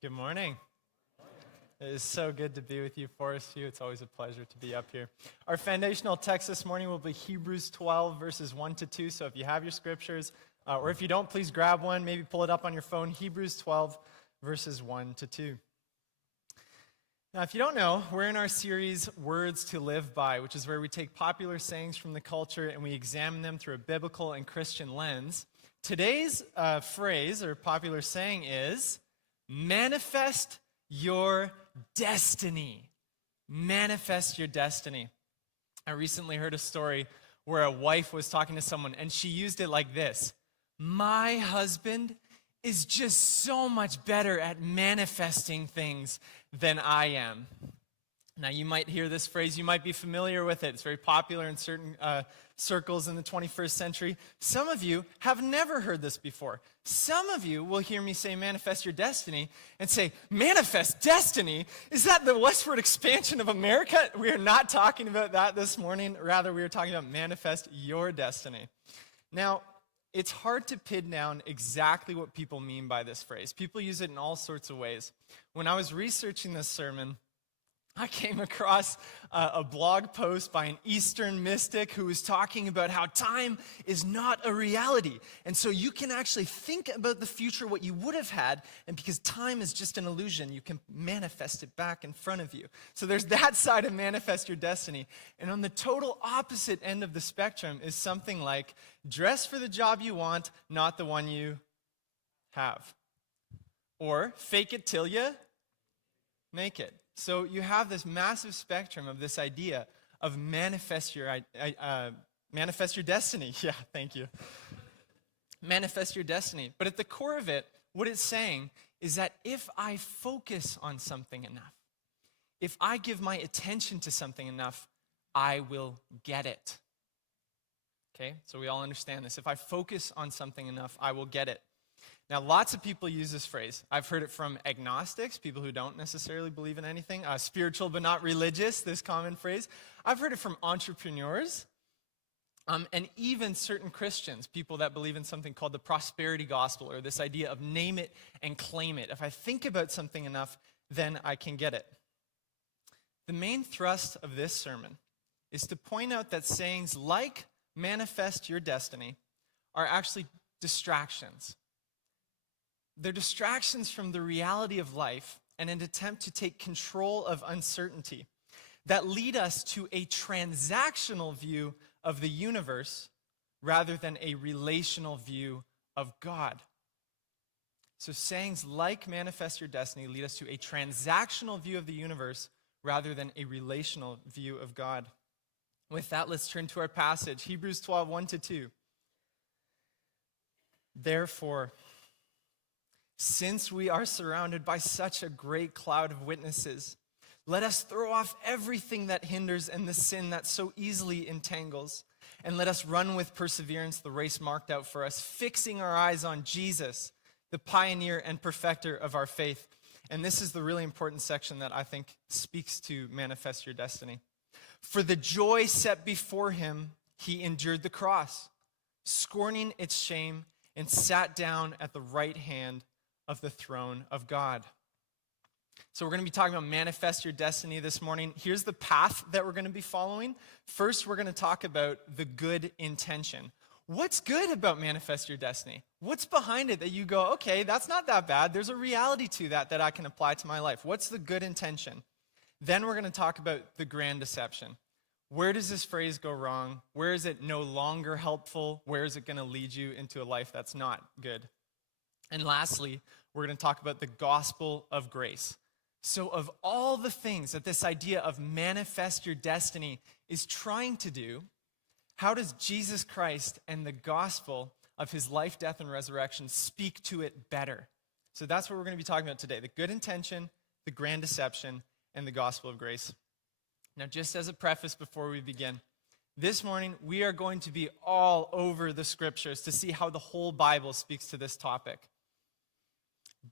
Good morning. It is so good to be with you, Forest View. It's always a pleasure to be up here. Our foundational text this morning will be Hebrews 12, verses 1 to 2. So if you have your scriptures, or if you don't, please grab one. Maybe pull it up on your phone. Hebrews 12, verses 1 to 2. Now, if you don't know, we're in our series, Words to Live By, which is where we take popular sayings from the culture and we examine them through a biblical and Christian lens. Today's phrase or popular saying is, manifest your destiny. Manifest your destiny. I recently heard a story where a wife was talking to someone and she used it like this. My husband is just so much better at manifesting things than I am. Now, you might hear this phrase, you might be familiar with it. It's very popular in certain circles in the 21st century. Some of you have never heard this before. Some of you will hear me say, manifest your destiny, and say, manifest destiny? Is that the westward expansion of America? We are not talking about that this morning. Rather, we are talking about manifest your destiny. Now, it's hard to pin down exactly what people mean by this phrase. People use it in all sorts of ways. When I was researching this sermon, I came across a blog post by an Eastern mystic who was talking about how time is not a reality. And so you can actually think about the future, what you would have had, and because time is just an illusion, you can manifest it back in front of you. So there's that side of manifest your destiny. And on the total opposite end of the spectrum is something like, dress for the job you want, not the one you have. Or fake it till you make it. So you have this massive spectrum of this idea of manifest your destiny. Yeah, thank you. Manifest your destiny. But at the core of it, what it's saying is that if I focus on something enough, if I give my attention to something enough, I will get it. Okay, so we all understand this. If I focus on something enough, I will get it. Now, lots of people use this phrase. I've heard it from agnostics, people who don't necessarily believe in anything. Spiritual but not religious, this common phrase. I've heard it from entrepreneurs, and even certain Christians, people that believe in something called the prosperity gospel, or this idea of name it and claim it. If I think about something enough, then I can get it. The main thrust of this sermon is to point out that sayings like manifest your destiny are actually distractions. They're distractions from the reality of life and an attempt to take control of uncertainty that lead us to a transactional view of the universe rather than a relational view of God. So sayings like manifest your destiny lead us to a transactional view of the universe rather than a relational view of God. With that, let's turn to our passage, Hebrews 12, 1 to 2. Therefore, since we are surrounded by such a great cloud of witnesses, let us throw off everything that hinders and the sin that so easily entangles, and let us run with perseverance the race marked out for us, fixing our eyes on Jesus, the pioneer and perfecter of our faith. And this is the really important section that I think speaks to manifest your destiny. For the joy set before him, he endured the cross, scorning its shame, and sat down at the right hand of the throne of God. So we're going to be talking about manifest your destiny this morning. Here's the path that we're going to be following. First, we're going to talk about the good intention. What's good about manifest your destiny? What's behind it that you go, okay, that's not that bad. There's a reality to that I can apply to my life. What's the good intention? Then we're going to talk about the grand deception. Where does this phrase go wrong? Where is it no longer helpful? Where is it going to lead you into a life that's not good? And lastly, we're going to talk about the gospel of grace. So of all the things that this idea of manifest your destiny is trying to do, how does Jesus Christ and the gospel of his life, death, and resurrection speak to it better? So that's what we're going to be talking about today, the good intention, the grand deception, and the gospel of grace. Now, just as a preface before we begin, this morning we are going to be all over the scriptures to see how the whole Bible speaks to this topic.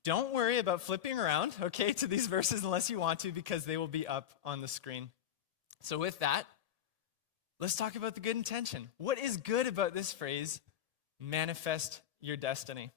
Don't worry about flipping around, okay, to these verses unless you want to, because they will be up on the screen. So with that, let's talk about the good intention. What is good about this phrase, manifest your destiny?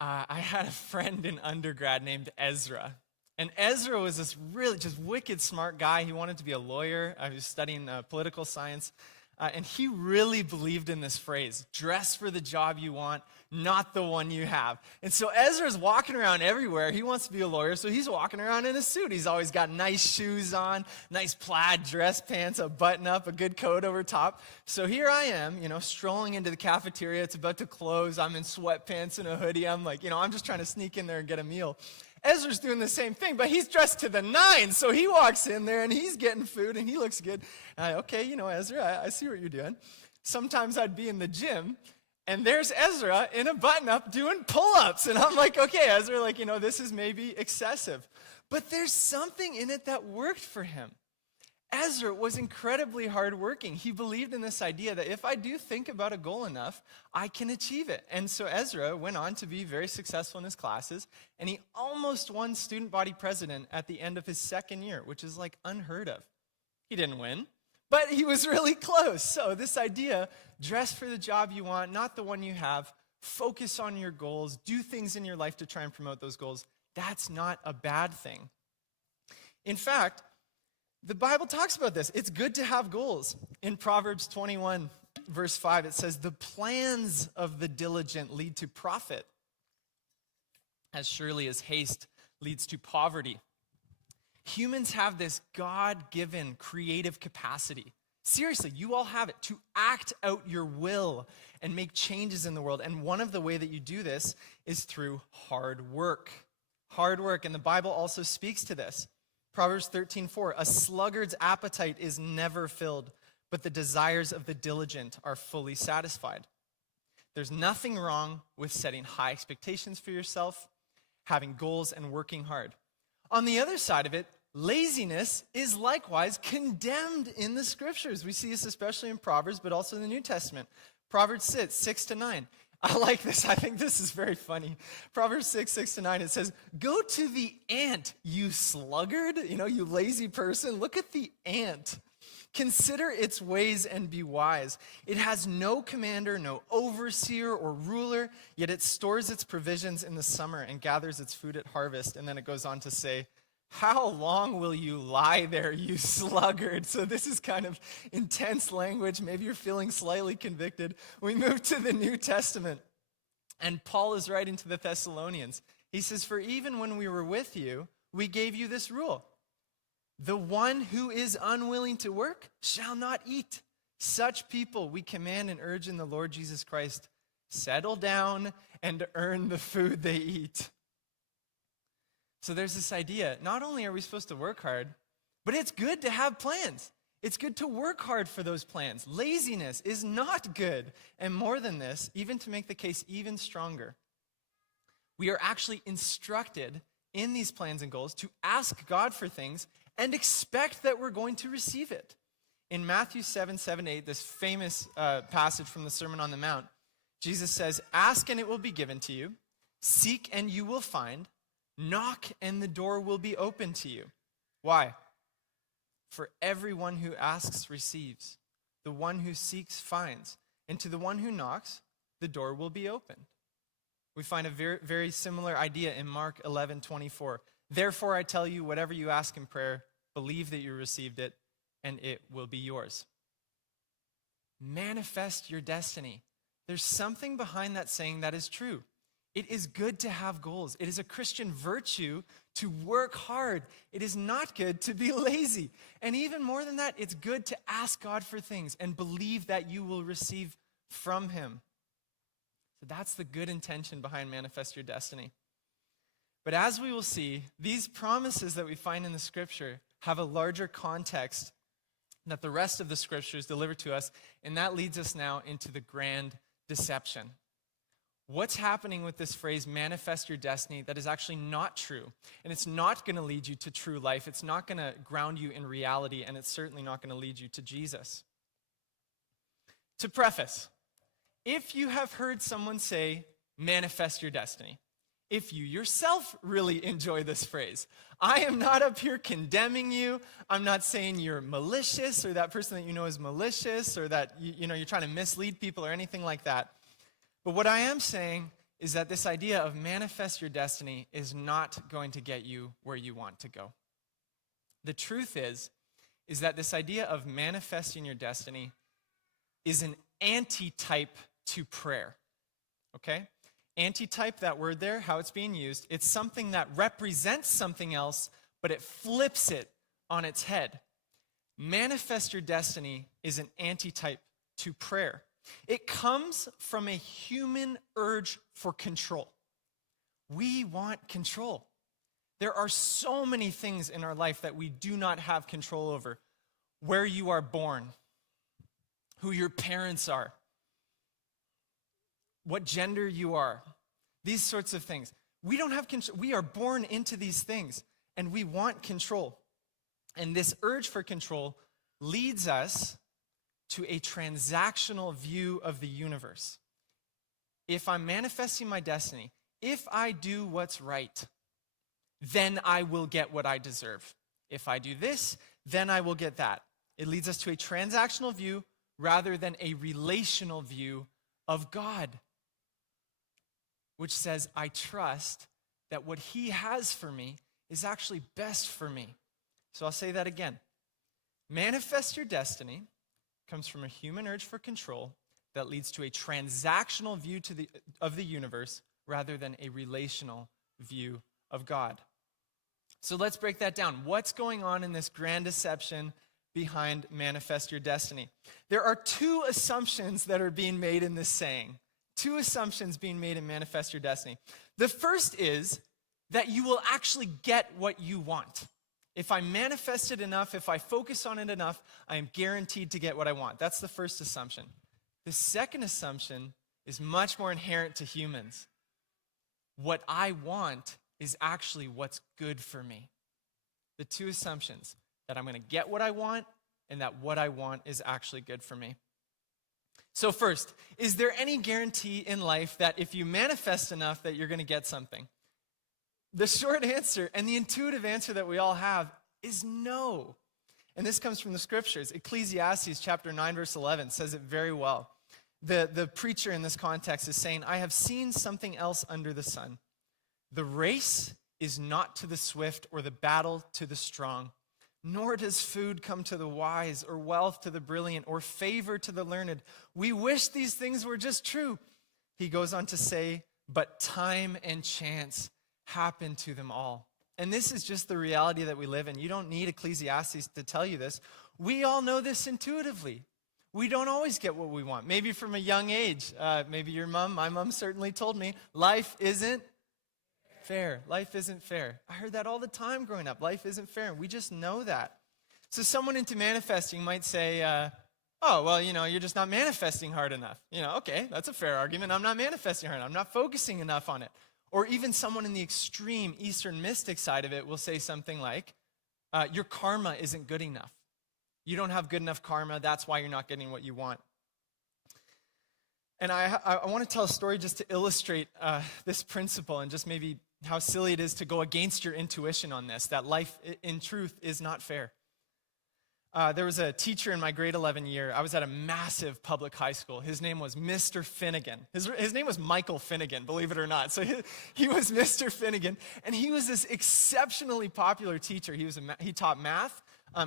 I had a friend in undergrad named Ezra. And Ezra was this really just wicked smart guy. He wanted to be a lawyer. I was studying political science. And he really believed in this phrase, dress for the job you want, not the one you have. And so Ezra's walking around everywhere. He wants to be a lawyer, so he's walking around in a suit. He's always got nice shoes on, nice plaid dress pants, a button up, a good coat over top. So here I am, strolling into the cafeteria. It's about to close. I'm in sweatpants and a hoodie. I'm like, I'm just trying to sneak in there and get a meal. Ezra's doing the same thing, but he's dressed to the nines. So he walks in there and he's getting food and he looks good. And okay, Ezra, I see what you're doing. Sometimes I'd be in the gym and there's Ezra in a button-up doing pull-ups. And I'm like, okay, Ezra, this is maybe excessive. But there's something in it that worked for him. Ezra was incredibly hardworking. He believed in this idea that if I do think about a goal enough, I can achieve it. And so Ezra went on to be very successful in his classes, and he almost won student body president at the end of his second year, which is unheard of. He didn't win, but he was really close. So this idea, dress for the job you want, not the one you have, focus on your goals, do things in your life to try and promote those goals, that's not a bad thing. In fact, the Bible talks about this. It's good to have goals. In Proverbs 21, verse 5, it says, "The plans of the diligent lead to profit, as surely as haste leads to poverty." Humans have this God-given creative capacity. Seriously, you all have it, to act out your will and make changes in the world. And one of the ways that you do this is through hard work. Hard work, and the Bible also speaks to this. Proverbs 13:4, "A sluggard's appetite is never filled, but the desires of the diligent are fully satisfied." There's nothing wrong with setting high expectations for yourself, having goals, and working hard. On the other side of it, laziness is likewise condemned in the scriptures. We see this especially in Proverbs, but also in the New Testament. Proverbs 6:6-9. I like this. I think this is very funny. Proverbs 6:6-9, it says, "Go to the ant, you sluggard," you lazy person. Look at the ant. "Consider its ways and be wise. It has no commander, no overseer or ruler, yet it stores its provisions in the summer and gathers its food at harvest." And then it goes on to say, "How long will you lie there, you sluggard?" So this is kind of intense language. Maybe you're feeling slightly convicted. We move to the New Testament, and Paul is writing to the Thessalonians. He says, "For even when we were with you, we gave you this rule. The one who is unwilling to work shall not eat. Such people we command and urge in the Lord Jesus Christ, settle down and earn the food they eat." So there's this idea, not only are we supposed to work hard, but it's good to have plans. It's good to work hard for those plans. Laziness is not good. And more than this, even to make the case even stronger, we are actually instructed in these plans and goals to ask God for things and expect that we're going to receive it. In Matthew 7:7-8, this famous passage from the Sermon on the Mount, Jesus says, "Ask and it will be given to you. Seek and you will find. Knock and the door will be open to you." Why? "For everyone who asks receives. The one who seeks finds. And to the one who knocks, the door will be opened." We find a very, very similar idea in Mark 11:24. "Therefore I tell you, whatever you ask in prayer, believe that you received it, and it will be yours." Manifest your destiny. There's something behind that saying that is true. It is good to have goals. It is a Christian virtue to work hard. It is not good to be lazy. And even more than that, it's good to ask God for things and believe that you will receive from him. So that's the good intention behind Manifest Your Destiny. But as we will see, these promises that we find in the scripture have a larger context that the rest of the scriptures deliver to us, and that leads us now into the grand deception. What's happening with this phrase, manifest your destiny, that is actually not true. And it's not going to lead you to true life. It's not going to ground you in reality, and it's certainly not going to lead you to Jesus. To preface, if you have heard someone say, manifest your destiny, if you yourself really enjoy this phrase, I am not up here condemning you. I'm not saying you're malicious or that person that you know is malicious or that you're trying to mislead people or anything like that. But what I am saying is that this idea of manifest your destiny is not going to get you where you want to go. The truth is that this idea of manifesting your destiny is an antitype to prayer, okay? Antitype, that word there, how it's being used, it's something that represents something else, but it flips it on its head. Manifest your destiny is an antitype to prayer. It comes from a human urge for control. We want control. There are so many things in our life that we do not have control over. Where you are born, who your parents are, what gender you are, these sorts of things. We don't have control. We are born into these things, and we want control. And this urge for control leads us to a transactional view of the universe. If I'm manifesting my destiny, if I do what's right, then I will get what I deserve. If I do this, then I will get that. It leads us to a transactional view rather than a relational view of God, which says, I trust that what He has for me is actually best for me. So I'll say that again. Manifest your destiny comes from a human urge for control that leads to a transactional view of the universe rather than a relational view of God. So let's break that down. What's going on in this grand deception behind manifest your destiny? There are two assumptions that are being made in this saying. Two assumptions being made in manifest your destiny. The first is that you will actually get what you want. If I manifest it enough, if I focus on it enough, I am guaranteed to get what I want. That's the first assumption. The second assumption is much more inherent to humans. What I want is actually what's good for me. The two assumptions, that I'm going to get what I want and that what I want is actually good for me. So first, is there any guarantee in life that if you manifest enough that you're going to get something? The short answer and the intuitive answer that we all have is no. And this comes from the scriptures. Ecclesiastes chapter 9, verse 11 says it very well. The preacher in this context is saying, I have seen something else under the sun. The race is not to the swift or the battle to the strong, nor does food come to the wise or wealth to the brilliant or favor to the learned. We wish these things were just true. He goes on to say, but time and chance happen to them all. And this is just the reality that we live in. You don't need Ecclesiastes to tell you this. We all know this intuitively. We don't always get what we want. Maybe from a young age. Maybe your mom, my mom certainly told me, life isn't fair. Life isn't fair. I heard that all the time growing up. Life isn't fair. We just know that. So someone into manifesting might say, oh, well, you're just not manifesting hard enough. Okay, that's a fair argument. I'm not manifesting hard enough. I'm not focusing enough on it. Or even someone in the extreme Eastern mystic side of it will say something like, your karma isn't good enough. You don't have good enough karma. That's why you're not getting what you want. And I want to tell a story just to illustrate this principle and just maybe how silly it is to go against your intuition on this, that life in truth is not fair. There was a teacher in my grade 11 year. I was at a massive public high school. His name was Mr. Finnegan. His name was Michael Finnegan, believe it or not. So he was Mr. Finnegan, and he was this exceptionally popular teacher. He taught math.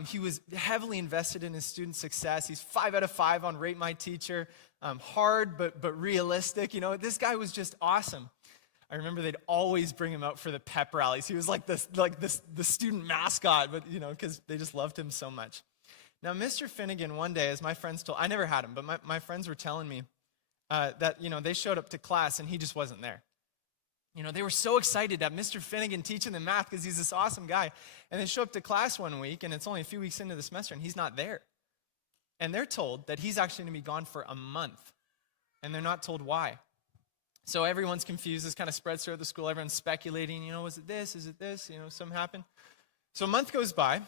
He was heavily invested in his student success. He's 5 out of 5 on Rate My Teacher. Hard, but realistic. This guy was just awesome. I remember they'd always bring him out for the pep rallies. He was like the student mascot, but because they just loved him so much. Now, Mr. Finnegan, one day, as my friends told, I never had him, but my friends were telling me that, they showed up to class and he just wasn't there. They were so excited to have Mr. Finnegan teaching them math because he's this awesome guy. And they show up to class one week, and it's only a few weeks into the semester, and he's not there. And they're told that he's actually going to be gone for a month, and they're not told why. So everyone's confused. This kind of spreads throughout the school. Everyone's speculating, was it this? Is it this? Something happened. So a month goes by.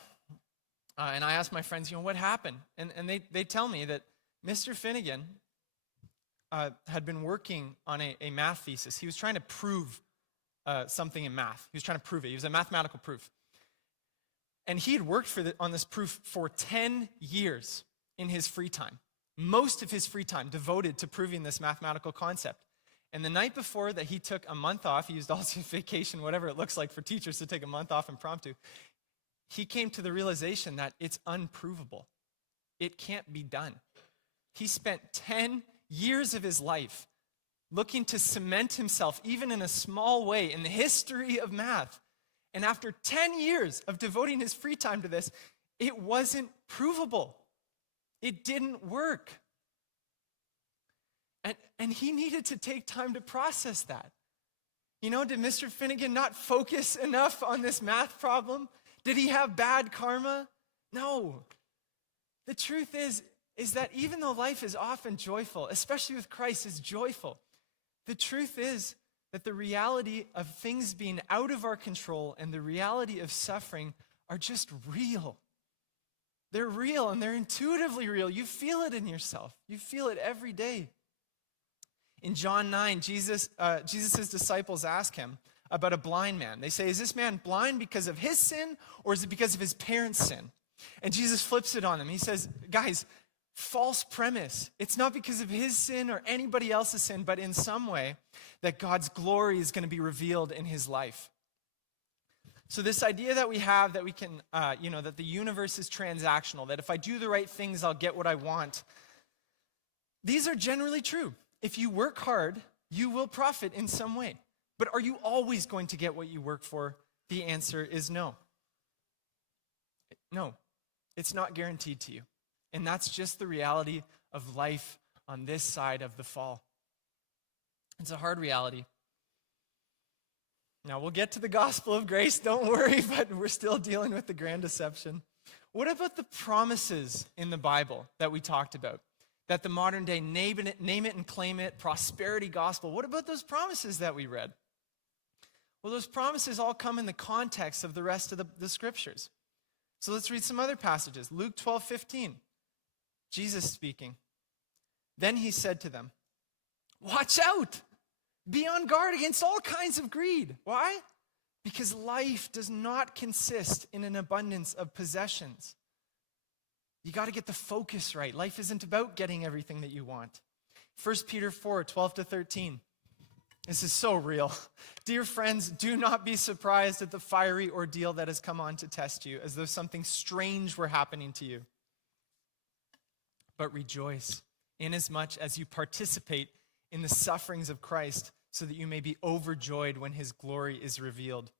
And I asked my friends, what happened? And they tell me that Mr. Finnegan had been working on a math thesis. He was trying to prove something in math. He was trying to prove it. He was a mathematical proof. And he had worked on this proof for 10 years in his free time. Most of his free time devoted to proving this mathematical concept. And the night before that he took a month off, he used all his vacation, whatever it looks like for teachers to take a month off impromptu, he came to the realization that it's unprovable. It can't be done. He spent 10 years of his life looking to cement himself, even in a small way, in the history of math. And after 10 years of devoting his free time to this, it wasn't provable. It didn't work. And he needed to take time to process that. You know, did Mr. Finnegan not focus enough on this math problem? Did he have bad karma? No. The truth is that even though life is often joyful, especially with Christ, is joyful, the truth is that the reality of things being out of our control and the reality of suffering are just real. They're real and they're intuitively real. You feel it in yourself. You feel it every day. In John 9, Jesus' disciples ask him about a blind man. They say, is this man blind because of his sin or is it because of his parents' sin? And Jesus flips it on them. He says, guys, false premise. It's not because of his sin or anybody else's sin, but in some way that God's glory is going to be revealed in his life. So this idea that we have that we can, that the universe is transactional, that if I do the right things, I'll get what I want. These are generally true. If you work hard, you will profit in some way. But are you always going to get what you work for? The answer is no. No, it's not guaranteed to you. And that's just the reality of life on this side of the fall. It's a hard reality. Now, we'll get to the gospel of grace, don't worry, but we're still dealing with the grand deception. What about the promises in the Bible that we talked about? That the modern day name it and claim it, prosperity gospel. What about those promises that we read? Well, those promises all come in the context of the rest of the scriptures. So let's read some other passages. Luke 12:15, Jesus speaking. Then he said to them, watch out! Be on guard against all kinds of greed. Why? Because life does not consist in an abundance of possessions. You got to get the focus right. Life isn't about getting everything that you want. 1 Peter 4:12-13. This is so real. Dear friends, do not be surprised at the fiery ordeal that has come on to test you, as though something strange were happening to you. But rejoice, inasmuch as you participate in the sufferings of Christ, so that you may be overjoyed when his glory is revealed.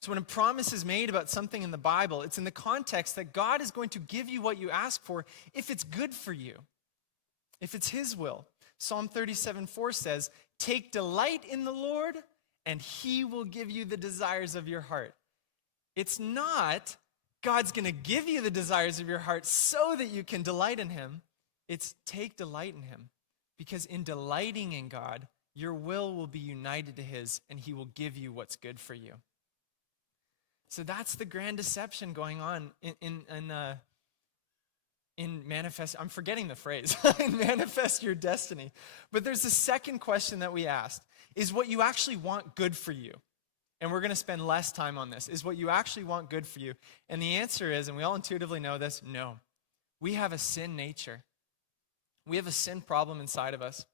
So when a promise is made about something in the Bible, it's in the context that God is going to give you what you ask for if it's good for you, if it's his will. Psalm 37:4 says, take delight in the Lord, and he will give you the desires of your heart. It's not God's going to give you the desires of your heart so that you can delight in him. It's take delight in him, because in delighting in God, your will be united to his, and he will give you what's good for you. So that's the grand deception going on in manifest. I'm forgetting the phrase. In manifest your destiny. But there's a second question that we asked: is what you actually want good for you? And we're going to spend less time on this. Is what you actually want good for you? And the answer is, and we all intuitively know this, no. We have a sin nature. We have a sin problem inside of us.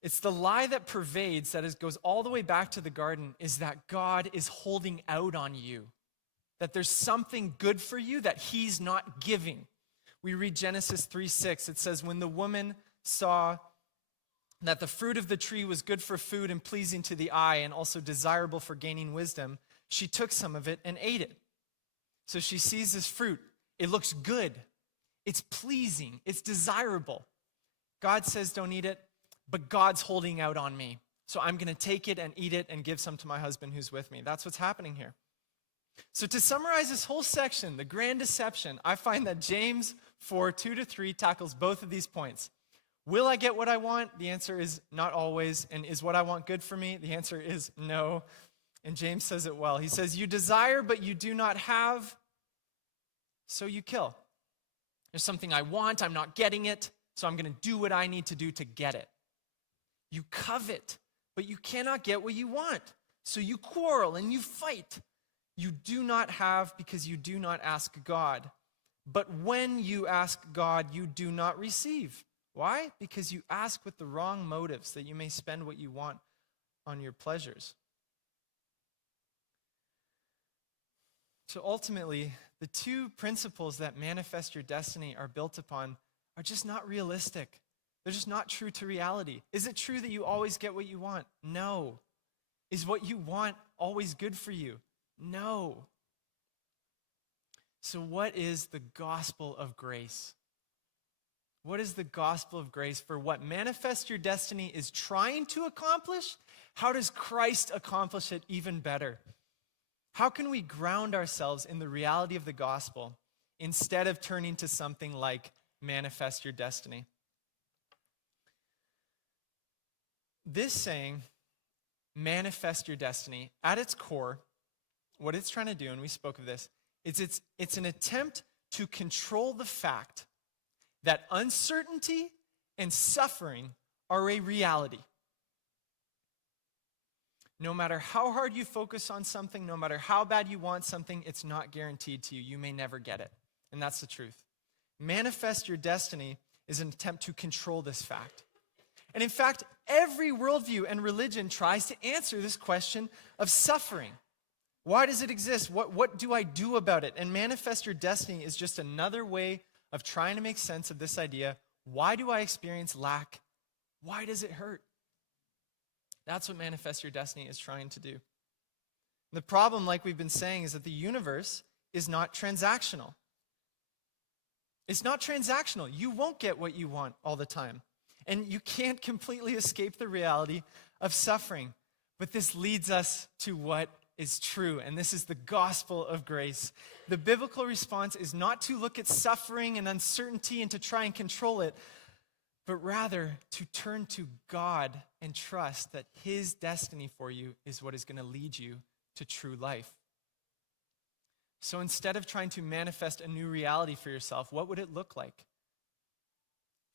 It's the lie that pervades, goes all the way back to the garden, is that God is holding out on you. That there's something good for you that he's not giving. We read Genesis 3:6. It says, when the woman saw that the fruit of the tree was good for food and pleasing to the eye and also desirable for gaining wisdom, she took some of it and ate it. So she sees this fruit. It looks good. It's pleasing. It's desirable. God says don't eat it, but God's holding out on me. So I'm going to take it and eat it and give some to my husband who's with me. That's what's happening here. So to summarize this whole section, the grand deception, I find that James 4:2-3 tackles both of these points. Will I get what I want? The answer is not always. And is what I want good for me? The answer is no. And James says it well. He says, you desire, but you do not have, so you kill. There's something I want, I'm not getting it, so I'm going to do what I need to do to get it. You covet, but you cannot get what you want, so you quarrel and you fight. You do not have because you do not ask God. But when you ask God, you do not receive. Why? Because you ask with the wrong motives, that you may spend what you want on your pleasures. So ultimately, the two principles that manifest your destiny are built upon are just not realistic. They're just not true to reality. Is it true that you always get what you want? No. Is what you want always good for you? No. So what is the gospel of grace? What is the gospel of grace for what manifest your destiny is trying to accomplish? How does Christ accomplish it even better? How can we ground ourselves in the reality of the gospel instead of turning to something like manifest your destiny? This saying, manifest your destiny, at its core, what it's trying to do, and we spoke of this, is it's an attempt to control the fact that uncertainty and suffering are a reality. No matter how hard you focus on something, no matter how bad you want something, it's not guaranteed to you. You may never get it. And that's the truth. Manifest your destiny is an attempt to control this fact. And in fact, every worldview and religion tries to answer this question of suffering. Why does it exist? What do I do about it? And manifest your destiny is just another way of trying to make sense of this idea. Why do I experience lack? Why does it hurt? That's what manifest your destiny is trying to do. The problem, like we've been saying, is that the universe is not transactional. It's not transactional. You won't get what you want all the time. And you can't completely escape the reality of suffering. But this leads us to what is true, and this is the gospel of grace. The biblical response is not to look at suffering and uncertainty and to try and control it, but rather to turn to God and trust that his destiny for you is what is going to lead you to true life. So instead of trying to manifest a new reality for yourself, what would it look like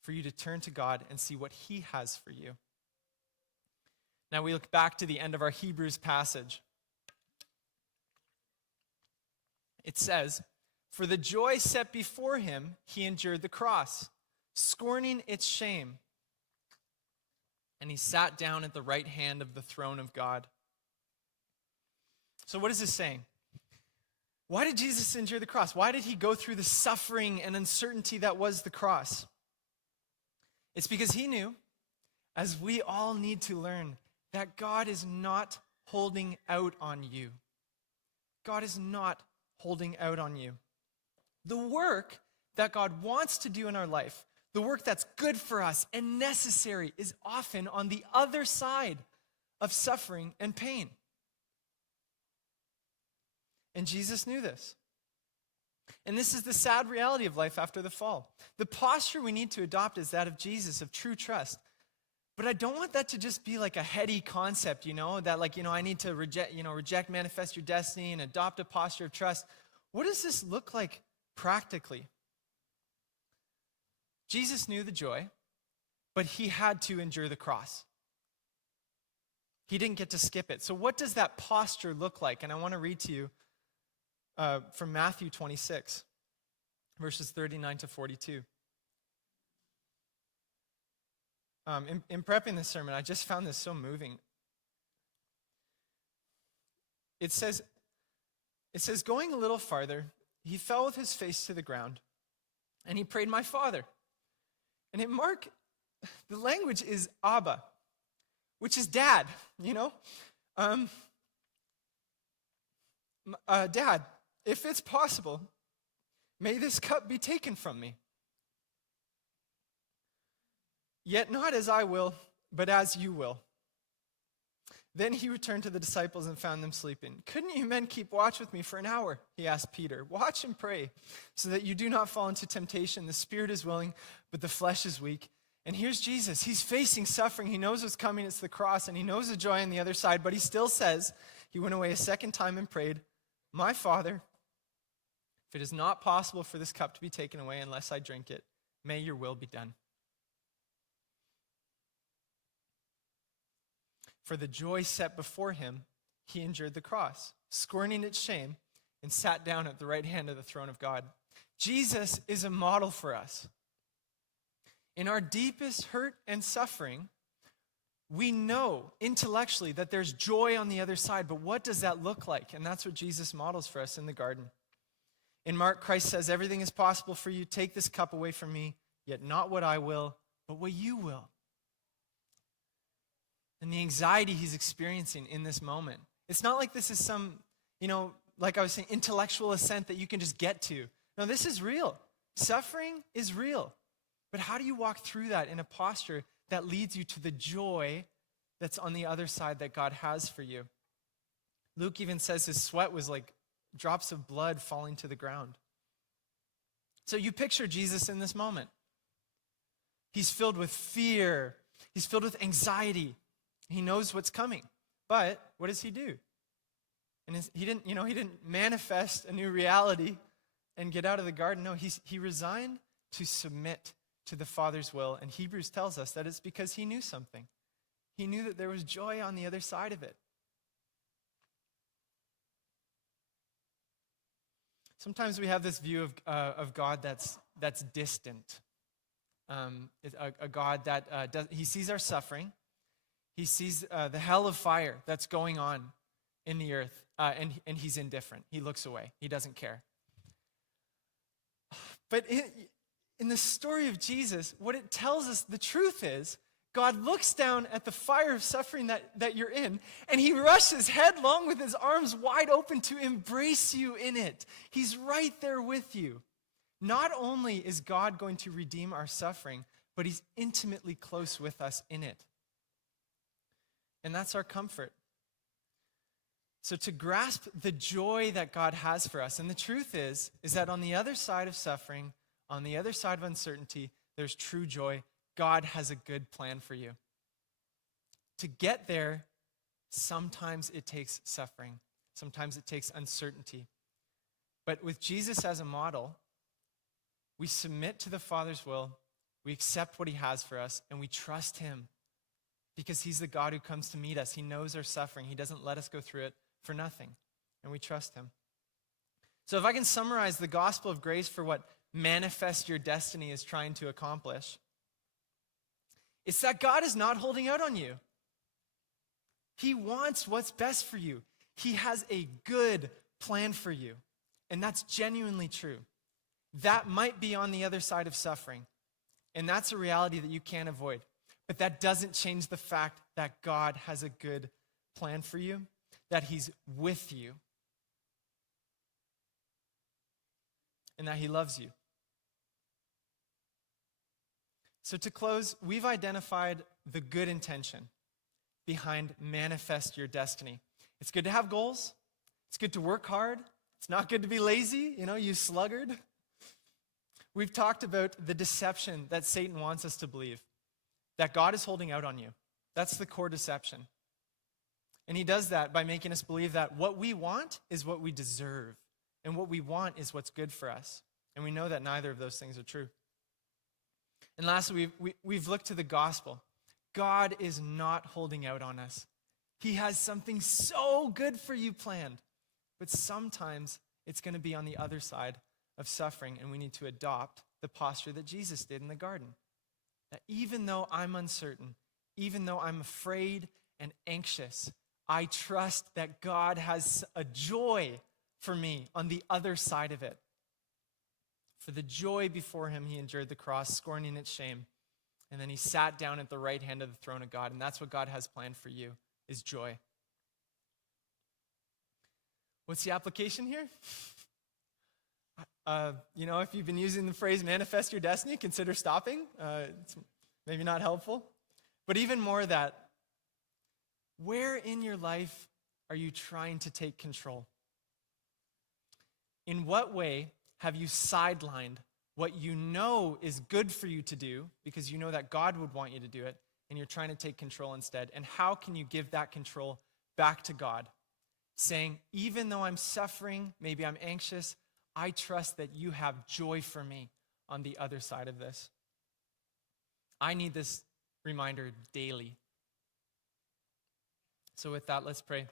for you to turn to God and see what he has for you? Now we look back to the end of our Hebrews passage. It says, "For the joy set before him, he endured the cross, scorning its shame. And he sat down at the right hand of the throne of God." So what is this saying? Why did Jesus endure the cross? Why did he go through the suffering and uncertainty that was the cross? It's because he knew, as we all need to learn, that God is not holding out on you. God is not holding out on you. The work that God wants to do in our life, the work that's good for us and necessary, is often on the other side of suffering and pain. And Jesus knew this. And this is the sad reality of life after the fall. The posture we need to adopt is that of Jesus, of true trust. But I don't want that to just be like a heady concept, that I need to reject manifest your destiny and adopt a posture of trust. What does this look like practically? Jesus knew the joy, but he had to endure the cross. He didn't get to skip it. So what does that posture look like? And I want to read to you from Matthew 26, verses 39 to 42. In prepping this sermon, I just found this so moving. It says, going a little farther, he fell with his face to the ground, and he prayed, "My Father." And in Mark, the language is Abba, which is dad, Dad, if it's possible, may this cup be taken from me. Yet not as I will, but as you will. Then he returned to the disciples and found them sleeping. "Couldn't you men keep watch with me for an hour?" he asked Peter. "Watch and pray, so that you do not fall into temptation. The spirit is willing, but the flesh is weak." And here's Jesus. He's facing suffering. He knows what's coming. It's the cross, and he knows the joy on the other side, but he still says, he went away a second time and prayed, "My Father, if it is not possible for this cup to be taken away unless I drink it, may your will be done." For the joy set before him, he endured the cross, scorning its shame, and sat down at the right hand of the throne of God. Jesus is a model for us. In our deepest hurt and suffering, we know intellectually that there's joy on the other side, but what does that look like? And that's what Jesus models for us in the garden. In Mark, Christ says, everything is possible for you. Take this cup away from me, yet not what I will, but what you will. And the anxiety he's experiencing in this moment. It's not like this is some, like I was saying, intellectual ascent that you can just get to. No, this is real. Suffering is real. But how do you walk through that in a posture that leads you to the joy that's on the other side that God has for you? Luke even says his sweat was like drops of blood falling to the ground. So you picture Jesus in this moment. He's filled with fear. He's filled with anxiety. He knows what's coming. But what does he do? And he didn't manifest a new reality and get out of the garden. No, he resigned to submit to the Father's will. And Hebrews tells us that it's because he knew something. He knew that there was joy on the other side of it. Sometimes we have this view of God that's distant. A God that he sees our suffering. He sees the hell of fire that's going on in the earth, and he's indifferent. He looks away. He doesn't care. But in the story of Jesus, what it tells us, the truth is, God looks down at the fire of suffering that you're in, and he rushes headlong with his arms wide open to embrace you in it. He's right there with you. Not only is God going to redeem our suffering, but he's intimately close with us in it. And that's our comfort. So to grasp the joy that God has for us, and the truth is that on the other side of suffering, on the other side of uncertainty, there's true joy. God has a good plan for you. To get there, sometimes it takes suffering. Sometimes it takes uncertainty. But with Jesus as a model, we submit to the Father's will, we accept what he has for us, and we trust him because he's the God who comes to meet us. He knows our suffering. He doesn't let us go through it for nothing, and we trust him. So if I can summarize the gospel of grace for what Manifest Your Destiny is trying to accomplish, it's that God is not holding out on you. He wants what's best for you. He has a good plan for you, and that's genuinely true. That might be on the other side of suffering, and that's a reality that you can't avoid. But that doesn't change the fact that God has a good plan for you, that he's with you, and that he loves you. So to close, we've identified the good intention behind Manifest Your Destiny. It's good to have goals. It's good to work hard. It's not good to be lazy, you sluggard. We've talked about the deception that Satan wants us to believe, that God is holding out on you. That's the core deception. And he does that by making us believe that what we want is what we deserve, and what we want is what's good for us. And we know that neither of those things are true. And lastly, we've looked to the gospel. God is not holding out on us. He has something so good for you planned, but sometimes it's going to be on the other side of suffering, and we need to adopt the posture that Jesus did in the garden. That even though I'm uncertain, even though I'm afraid and anxious, I trust that God has a joy for me on the other side of it. For the joy before him, he endured the cross, scorning its shame. And then he sat down at the right hand of the throne of God. And that's what God has planned for you, is joy. What's the application here? If you've been using the phrase manifest your destiny, consider stopping. It's maybe not helpful. But even more that, where in your life are you trying to take control? In what way have you sidelined what you know is good for you to do because you know that God would want you to do it, and you're trying to take control instead? And how can you give that control back to God, saying, even though I'm suffering, maybe I'm anxious, I trust that you have joy for me on the other side of this. I need this reminder daily. So with that, let's pray.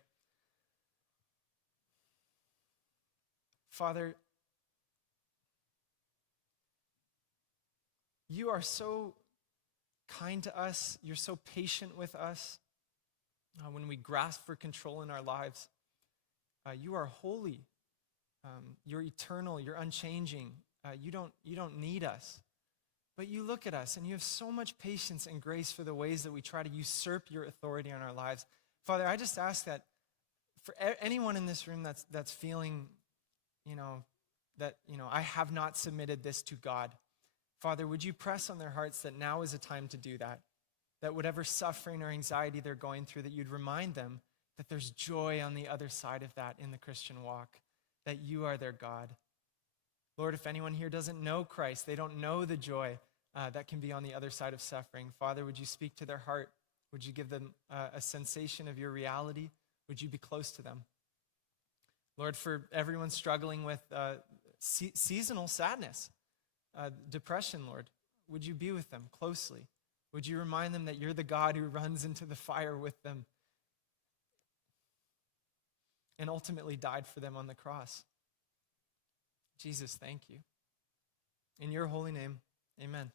Father, you are so kind to us. You're so patient with us when we grasp for control in our lives. You are holy. You're eternal. You're unchanging. You don't need us. But you look at us and you have so much patience and grace for the ways that we try to usurp your authority on our lives. Father, I just ask that for anyone in this room that's feeling, I have not submitted this to God. Father, would you press on their hearts that now is a time to do that? That whatever suffering or anxiety they're going through, that you'd remind them that there's joy on the other side of that in the Christian walk, that you are their God. Lord, if anyone here doesn't know Christ, they don't know the joy that can be on the other side of suffering, Father, would you speak to their heart? Would you give them a sensation of your reality? Would you be close to them? Lord, for everyone struggling with seasonal sadness, depression, Lord, would you be with them closely? Would you remind them that you're the God who runs into the fire with them and ultimately died for them on the cross? Jesus, thank you. In your holy name, amen.